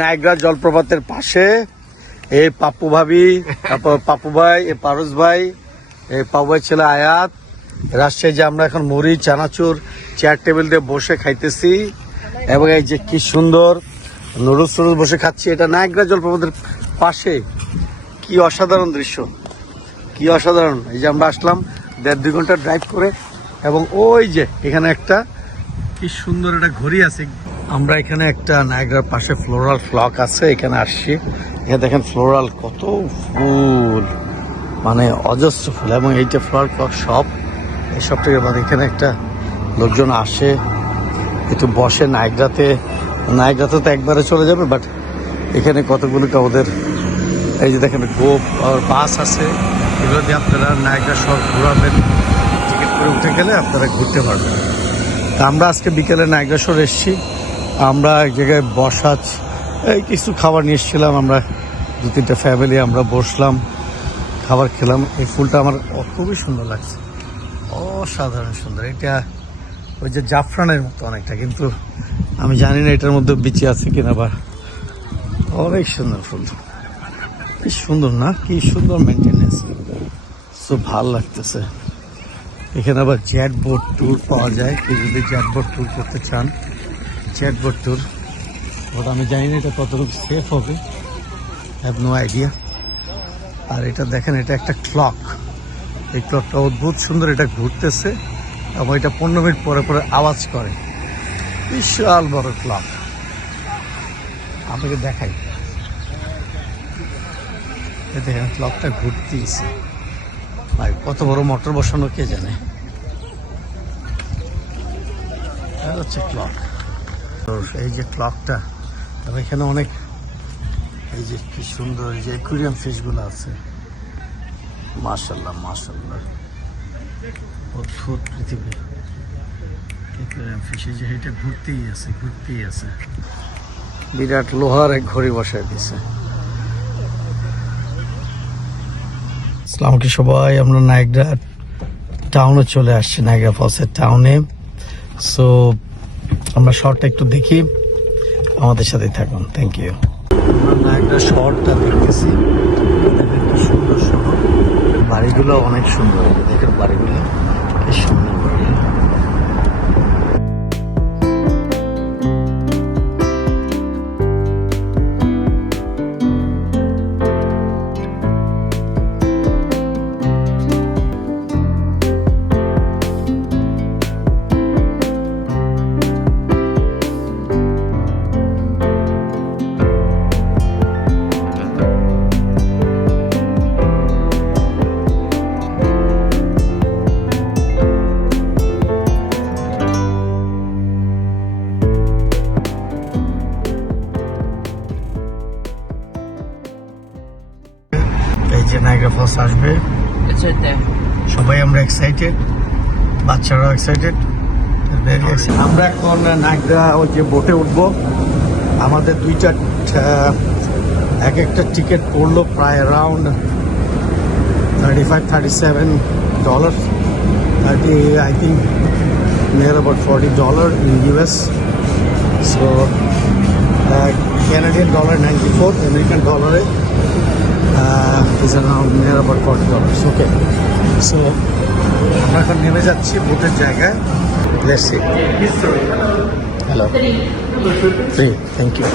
Niagara জলপ্রপাতের পাশে এই পাপ্পু ভাবি, তারপর পাপ্পু ভাই, এ পারস ভাই, এ পাপু ভাই ছেলে আয়াত রাজশাহী যে আমরা এখন মুড়ি, চানাচুর চেয়ার টেবিল দিয়ে বসে খাইতেছি। এবং এই যে কি সুন্দর নুডলস টুডলস বসে খাচ্ছি। এটা নায়গ্রা জলপ্রপাতের পাশে। কি অসাধারণ দৃশ্য। কি অসাধারণ। এই যে আমরা আসলাম দেড় দুই ঘণ্টা ড্রাইভ করে। এবং ওই যে এখানে একটা কি সুন্দর একটা ঘড়ি আছে। আমরা এখানে একটা নায়গ্রার পাশে ফ্লোরাল ফ্লক আছে, এখানে আসছি। এখানে দেখেন ফ্লোরাল কত ফুল মানে অজস্র ফুল, এবং এইটা ফ্লোরাল ফ্লক শপ, এই সব থেকে মানে এখানে একটা লোকজন আসে, একটু বসে নায়গ্রাতে নায়গ্রাতে তো একবারে চলে যাবে বাট এখানে কতগুলো ওদের, এই যে দেখেন গোপ আর বাস আছে, এগুলো দিয়ে আপনারা নায়গ্রা শহর ঘোরাবেন। টিকিট করে উঠে গেলে আপনারা ঘুরতে পারবেন। তা আমরা আজকে বিকেলে নায়গ্রাসর এসেছি। আমরা এক জায়গায় বসা এই কিছু খাবার নিয়ে এসেছিলাম, আমরা দু তিনটা ফ্যামিলি আমরা বসলাম, খাবার খেলাম। এই ফুলটা আমার খুবই সুন্দর লাগছে। অসাধারণ সুন্দর। এটা ওই যে জাফরানের মতো অনেকটা, কিন্তু আমি জানি না এটার মধ্যে বিচি আছে কিনা বা। অনেক সুন্দর ফুল। কি সুন্দর না? কি সুন্দর মেনটেনেন্স সো ভালো লাগতেছে। এখানে আবার জ্যাট বোট ট্যুর পাওয়া যায়। কেউ যদি জ্যাট বোট ট্যুর করতে চান জ্যাট বোট ট্যুর ওটা আমি জানি না এটা কতটুকু সেফ হবে। হ্যাভ নো আইডিয়া আর এটা দেখেন, এটা একটা ক্লক এই ক্লকটা অদ্ভুত সুন্দর এটা ঘুরতেছে এবং এটা পনেরো মিনিট পরে পরে আওয়াজ করে। বিশাল বড় ক্লক আপনাকে দেখাই। দেখেন ক্লকটা ঘুরতেইছে ভাই, কত বড় মোটর বসানো কে জানে? হচ্ছে ক্লক এই যে ক্লকটা এবং এখানে অনেক, এই যে কি সুন্দর, এই যে অ্যাকুরিয়াম ফিশগুলো আছে। মাশাল্লাহ মাশাল্লাহ অদ্ভুত পৃথিবী। অ্যাকুরিয়াম ফিশ এই যে এটা ঘুরতেই আছে ঘুরতেই আছে। বিরাট লোহার এক ঘড়ি বসায় দিছে। সবাই, আমরা নায়গ্রা টাউনে চলে আসছি নায়গ্রা ফলসের টাউনে সো আমরা শহরটা একটু দেখি। আমাদের সাথে থাকুন। থ্যাংক ইউ আমরা একটা শহরটা দেখতেছি কি সুন্দর শহর বাড়িগুলো অনেক সুন্দর। দেখেন বাড়িগুলো, কি এক্সাইটেড বাচ্চারাও এক্সাইটেড আমরা এখন নাগরা ওই যে বোটে উঠব আমাদের দুইটা এক একটা টিকিট পড়ল প্রায় around thirty five thirty seven dollar thirty I think near about forty dollar in US so Canadian dollar ninety four American ডলারে is around near about forty dollars. Okay. So আমরা এখন নেমে যাচ্ছি বোটের জায়গায়। Let's hello free thank you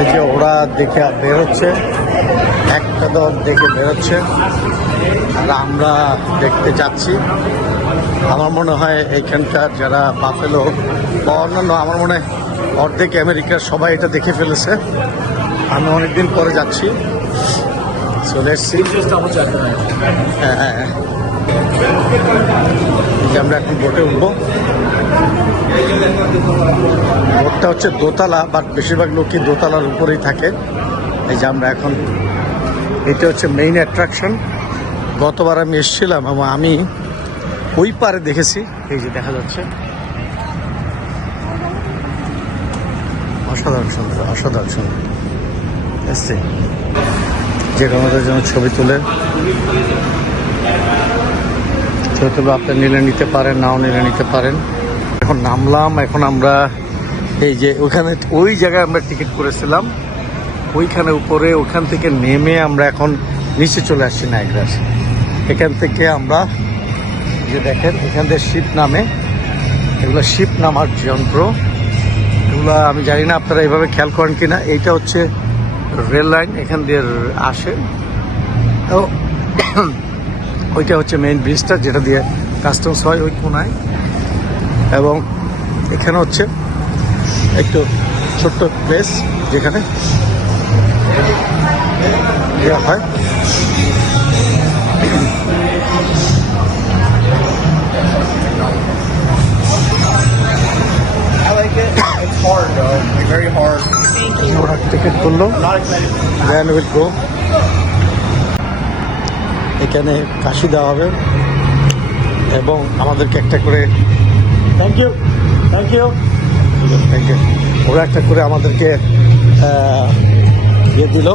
এই যে ওরা দেখে বেরোচ্ছে, একটা দল দেখে বেরোচ্ছে। আর আমরা দেখতে যাচ্ছি। আমার মনে হয় এইখানকার যারা বাফেলো বা অন্যান্য, আমার মনে হয় অর্ধেক আমেরিকার সবাই এটা দেখে ফেলেছে। আমি অনেকদিন পরে যাচ্ছি। The night. হ্যাঁ হ্যাঁ হ্যাঁ। যে আমরা এখন বোটে উঠবো। বোটটা হচ্ছে দোতলা বাট বেশিরভাগ লোকই দোতলার উপরেই থাকে। এই যে আমরা এখন, এটা হচ্ছে মেইন অ্যাট্রাকশন গতবার আমি এসেছিলাম, এবং আমি ওই পারে দেখেছি। এই যে দেখা যাচ্ছে। অসাধারণ সুন্দর অসাধারণ সুন্দর। এসছে যে আমাদের জন্য ছবি তুলে। ছবি বা আপনি নিলে নিতে পারেন, নাও নিলে নিতে পারেন। এখন নামলাম, এখন আমরা এই যে ওখানে, ওই জায়গায় আমরা টিকিট করেছিলাম। ওইখানে উপরে, ওখান থেকে নেমে আমরা এখন নিচে চলে আসছি নায়গ্রাস এখান থেকে আমরা যে দেখেন, এখান থেকে শিপ নামে। এগুলো শিপ নামার যন্ত্র। এগুলো আমি জানি না আপনারা এইভাবে খেয়াল করেন কিনা। এইটা হচ্ছে রেল লাইন, এখান দিয়ে আসে। তো ওইটা হচ্ছে মেইন ব্রিজটা যেটা দিয়ে কাস্টমস হয় ওই কোনায়। এবং এখানে হচ্ছে একটু ছোট্ট প্লেস যেখানে ইয়ে হয়। Hard though, like very hard. ওরা টিকিট করল Not excited. Then will go এখানে কাশি দেওয়া হবে এবং আমাদেরকে একটা করে thank you thank you thank you ওরা একটা করে আমাদেরকে ইয়ে দিল।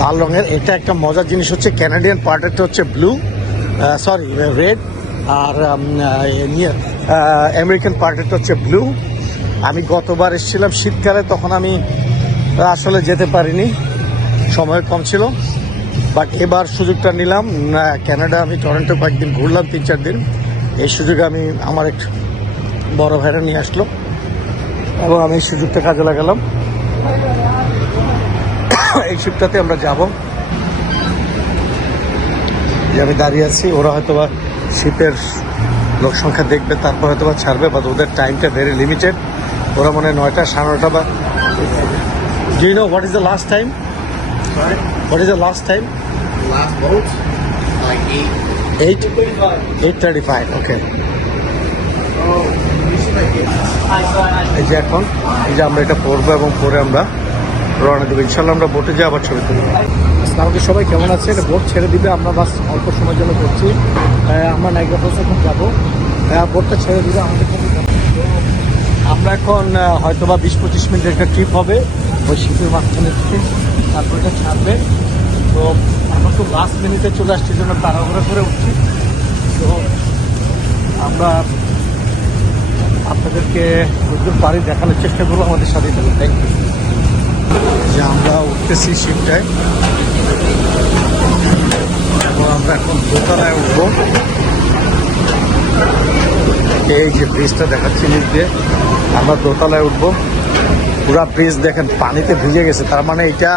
লাল রঙের। এটা একটা মজার জিনিস হচ্ছে ক্যানাডিয়ান পার্টেরটা হচ্ছে ব্লু সরি রেড আর আমেরিকান পার্টেরটা হচ্ছে ব্লু আমি গতবার এসেছিলাম শীতকালে, তখন আমি আসলে যেতে পারিনি। সময় কম ছিল। বাট এবার সুযোগটা নিলাম। ক্যানাডা আমি টরেন্টো কয়েকদিন ঘুরলাম, তিন চার দিন। এই সুযোগে আমি, আমার এক বড় ভাইরা নিয়ে আসলো। এবং আমি এই সুযোগটা কাজে লাগালাম। এই শিপটাতে আমরা যাব। যে আমি দাঁড়িয়ে আছি, ওরা হয়তো বা শিপের লোক সংখ্যা দেখবে, তারপর হয়তো বা ছাড়বে বা ওদের টাইমটা ভেরি লিমিটেড ওরা মনে নয়টা সাড়ে নটা বা do you know what is the last time. What is the last time Last boat, like eight. Eight eight thirty five okay. এই যে এখন এই যে আমরা এটা পড়ব এবং পরে আমরা রওনা দেবো। ইনশাল্লাহ আমরা বোটে যাই আবার ছবি তুলবো। আমাকে সবাই কেমন আছে? এটা বোট ছেড়ে দিবে আমরা বাস অল্প সময়ের জন্য করছি। আমরা নাইগ্রা ফলস এখন যাব। বোটটা ছেড়ে দিবে আমাদের আমরা এখন হয়তো বা বিশ পঁচিশ মিনিট একটা ট্রিপ হবে। ওই শিপের মাঝখানে থেকে তারপর এটা ছাড়বে। তো আমরা তো লাস্ট মিনিটে চলে আসছি জন্য তাড়াহুড়ো করে উঠছি। তো আমরা আপনাদেরকে যতদূর পারি দেখানোর চেষ্টা করব, আমাদের সাথে থাকুন। থ্যাংক ইউ যে আমরা উঠতেছি শিপটায় আমরা এখন দোতলায় উঠবো। এই যে ব্রিজটা দেখাচ্ছি নিচ দিয়ে, আমরা দোতলায় উঠবো। পুরা ব্রিজ দেখেন, পানিতে ভিজে গেছে। তার মানে এটা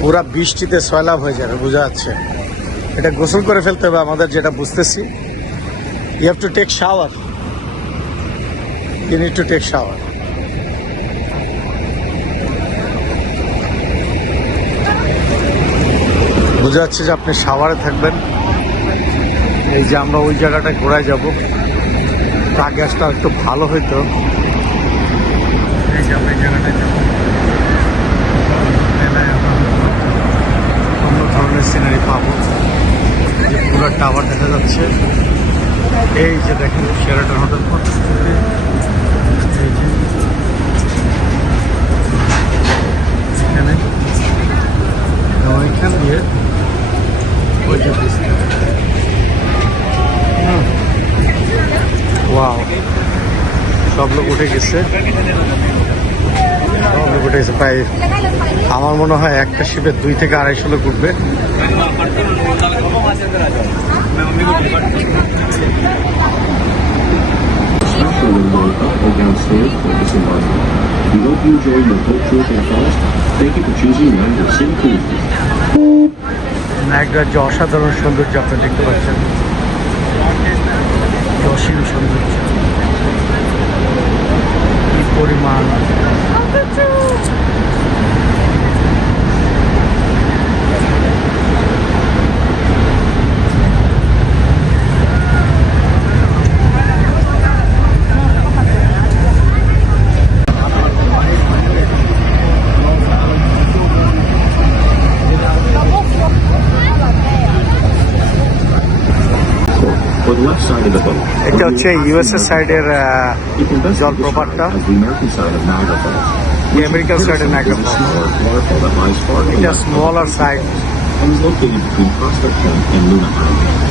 পুরা বৃষ্টিতে সয়লাভ হয়ে যাবে, বোঝা যাচ্ছে। এটা গোসল করে ফেলতে হবে আমাদের, যেটা বুঝতেছি। You have to take shower you need to take shower বোঝা যাচ্ছে যে আপনি শাওয়ারে থাকবেন। এই যে আমরা ওই জায়গাটায় ঘোরায় যাব। তা গ্যাসটা একটু ভালো হইতো। এই যে আমরা এই জায়গাটায় যাব। অন্য ধরনের সিনারি পাবো। যে পুরো টাওয়ার দেখা যাচ্ছে। এই যে দেখেন শেরাটন হোটেল প্রায় আমার মনে হয় একটা শিপের দুই থেকে আড়াইশো লোক উঠবে। অসাধারণ সৌন্দর্য আপনার দেখতে পাচ্ছেন। জসীম সৌন্দর্য। পরিমাণ Smaller side and is located between Prospect Point and Luna Island.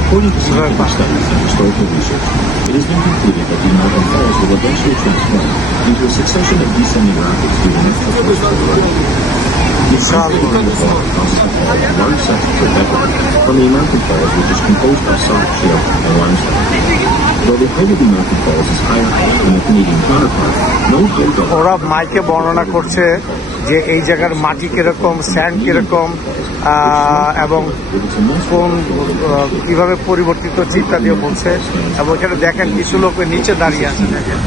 According to scientific studies and historical research, it has been concluded that the American Falls will eventually transform into a succession of descending rapids due to natural forces bedrock from the American Falls, which is composed of soft shale and limestone. Though the height of the American Falls is higher than the Canadian counterpart, no height of ওরা মাইকে বর্ণনা করছে যে এই জায়গার মাটি কীরকম sand কীরকম এবং কোন কীভাবে পরিবর্তিত হচ্ছে ইত্যাদিও বলছে এবং এখানে দেখেন কিছু লোক নিচে দাঁড়িয়ে আছে দেখেন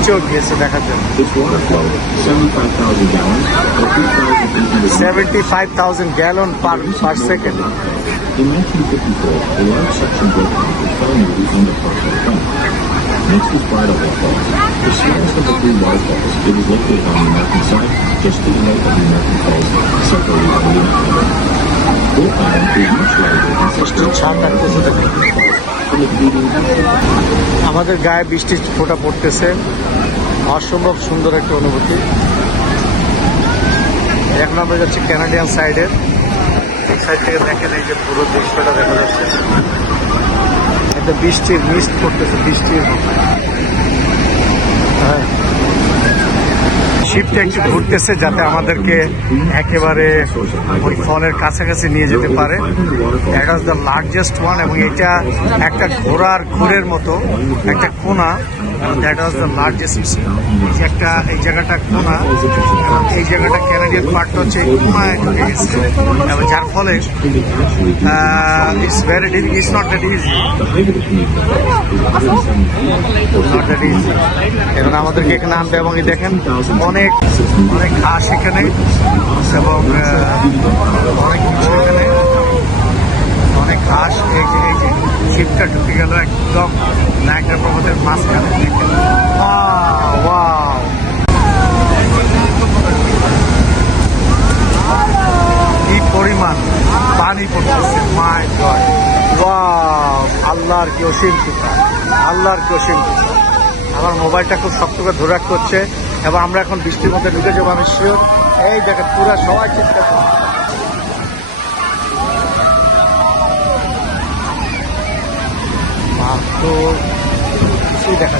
নিচেও গিয়েছে দেখার জন্য Its water flow, 75,000 gallons or 3,800 seventy five thousand gallon per per second In 1954, a large section broke off and fell near the end of Parkland Point. Next is Bridal Hill Falls. The smallest of the three waterfalls, it is located on the American side, just to the right of the American Falls, separated by the Island. Bull Island is much larger and separates ছাদ থাকতেছে দেখেন from the Canadian আমাদের গায়ে বৃষ্টির ফোটা পড়তেছে। অসম্ভব সুন্দর একটা অনুভূতি। এখন আমরা যাচ্ছি ক্যানাডিয়ান সাইডে এই সাইড থেকে দেখেন এই যে পুরো দৃশ্যটা দেখা যাচ্ছে। একটা বৃষ্টির মিস্ট পড়তেছে, বৃষ্টির হ্যাঁ। শিপটা একটু ঘুরতেছে যাতে আমাদেরকে একেবারে ওই ফলের কাছাকাছি নিয়ে যেতে পারে। That was the largest one এবং এটা একটা ঘোড়ার ঘুরের মতো, একটা কোনা। দ্যাট ওয়াজ দ্য লার্জেস্ট এই যে একটা, এই জায়গাটা কোনা। এই জায়গাটা ক্যানাডিয়ান পার্টটা হচ্ছে কোনায় ঢুকে এবং যার ফলে it's very it's not that easy The height of the Canadian Falls is 170 not that easy এখন আমাদেরকে এখানে আনতে এবং দেখেন, অনেক অনেক অনেক ঘাস এখানে এবং অনেক কিছু এখানে। অনেক ঘাস শিপটা ঢুকে গেল একদম নায়কের পর্বতের মাঝখানে. কি পরিমাণ পানি পড়তেছে, মাই গড। আল্লাহর কি অসীম আল্লাহর কি অসীম আমার মোবাইলটা খুব শক্ত করে ধরে রাখতে হচ্ছে। এবং আমরা এখন বৃষ্টির মধ্যে ঢুকে যাব, আমি শিওর এই দেখেন, পুরো সবাই চিন্তা দেখা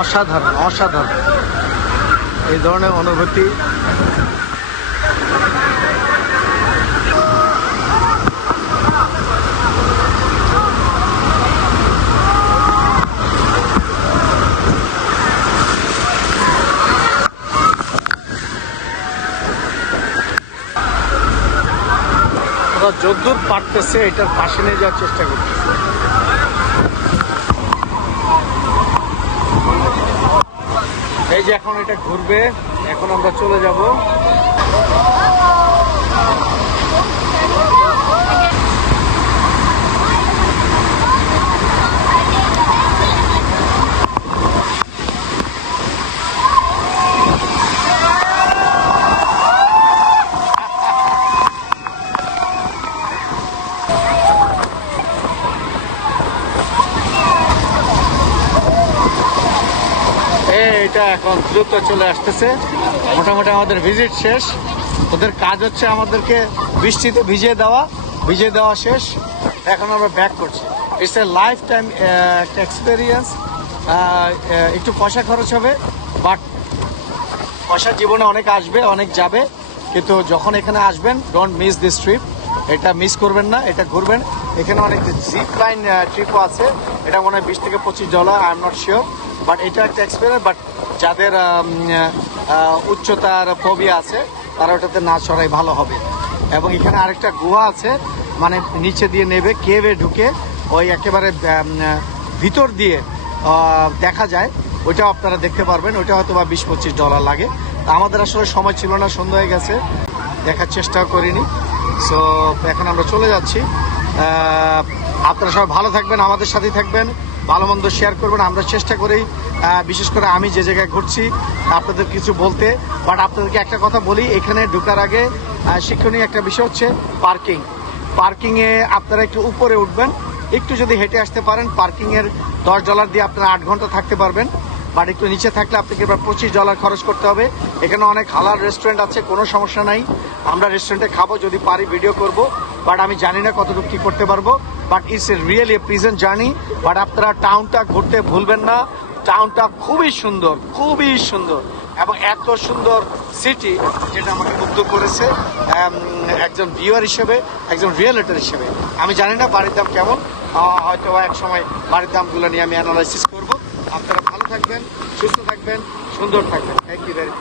অসাধারণ অসাধারণ। এই ধরনের অনুভূতি ওরা যদ্দূর পারতেছে, এটার পাশে নিয়ে যাওয়ার চেষ্টা করতেছে এই যে এখন এটা ঘুরবে, এখন আমরা চলে যাব। এটা এখন দ্রুত চলে আসতেছে। মোটামুটি আমাদের ভিজিট শেষ। ওদের কাজ হচ্ছে আমাদেরকে বৃষ্টিতে ভিজিয়ে দেওয়া। ভিজিয়ে দেওয়া শেষ। এখন আমরা ব্যাক করছি। ইটস এ লাইফ টাইম একটা এক্সপিরিয়েন্স একটু পয়সা খরচ হবে বাট পয়সা জীবনে অনেক আসবে, অনেক যাবে। কিন্তু যখন এখানে আসবেন ডোন্ট মিস দিস ট্রিপ এটা মিস করবেন না, এটা ঘুরবেন। এখানে অনেক জিপ লাইন ট্রিপও আছে। এটা মনে হয় বিশ থেকে পঁচিশ dollar I am not sure but এটা একটা এক্সপিরিয়েন্স বাট যাদের উচ্চতার ফোবিয়া আছে, তারা ওটাতে না চড়াই ভালো হবে। এবং এখানে আরেকটা গুহা আছে মানে নিচে দিয়ে নেবে, কেভে ঢুকে ওই একেবারে ভিতর দিয়ে দেখা যায়। ওইটাও আপনারা দেখতে পারবেন, ওইটা হয়তো বা বিশ পঁচিশ ডলার লাগে আমাদের আসলে সময় ছিল না সন্ধ্যা হয়ে গেছে, দেখার চেষ্টাও করিনি। সো এখন আমরা চলে যাচ্ছি। আপনারা সবাই ভালো থাকবেন, আমাদের সাথেই থাকবেন। ভালো মন্দ শেয়ার করবেন। আমরা চেষ্টা করি বিশেষ করে আমি যে জায়গায় ঘুরছি, আপনাদের কিছু বলতে। বাট আপনাদেরকে একটা কথা বলি, এখানে ঢোকার আগে শিক্ষণীয় একটা বিষয় হচ্ছে পার্কিং পার্কিংয়ে আপনারা একটু উপরে উঠবেন, একটু যদি হেঁটে আসতে পারেন পার্কিংয়ের দশ ডলার দিয়ে আপনারা আট ঘণ্টা থাকতে পারবেন। বাট একটু নিচে থাকলে আপনাকে এবার পঁচিশ ডলার খরচ করতে হবে। এখানে অনেক হালাল রেস্টুরেন্ট আছে, কোনো সমস্যা নাই। আমরা রেস্টুরেন্টে খাব, যদি পারি ভিডিও করব। বাট আমি জানি না কতটুকু কী করতে পারব। But it's a really pleasant journey. But আপনারা টাউনটা ঘুরতে ভুলবেন না। টাউনটা খুবই সুন্দর খুবই সুন্দর এবং এত সুন্দর সিটি যেটা আমাকে মুগ্ধ করেছে একজন ভিউয়ার হিসেবে, একজন রিয়েলেটার হিসেবে। আমি জানি না বাড়ির দাম কেমন। হয়তো এক সময় বাড়ির দামগুলো নিয়ে আমি অ্যানালাইসিস করব। আপনারা ভালো থাকবেন, সুস্থ থাকবেন, সুন্দর থাকবেন। Thank you very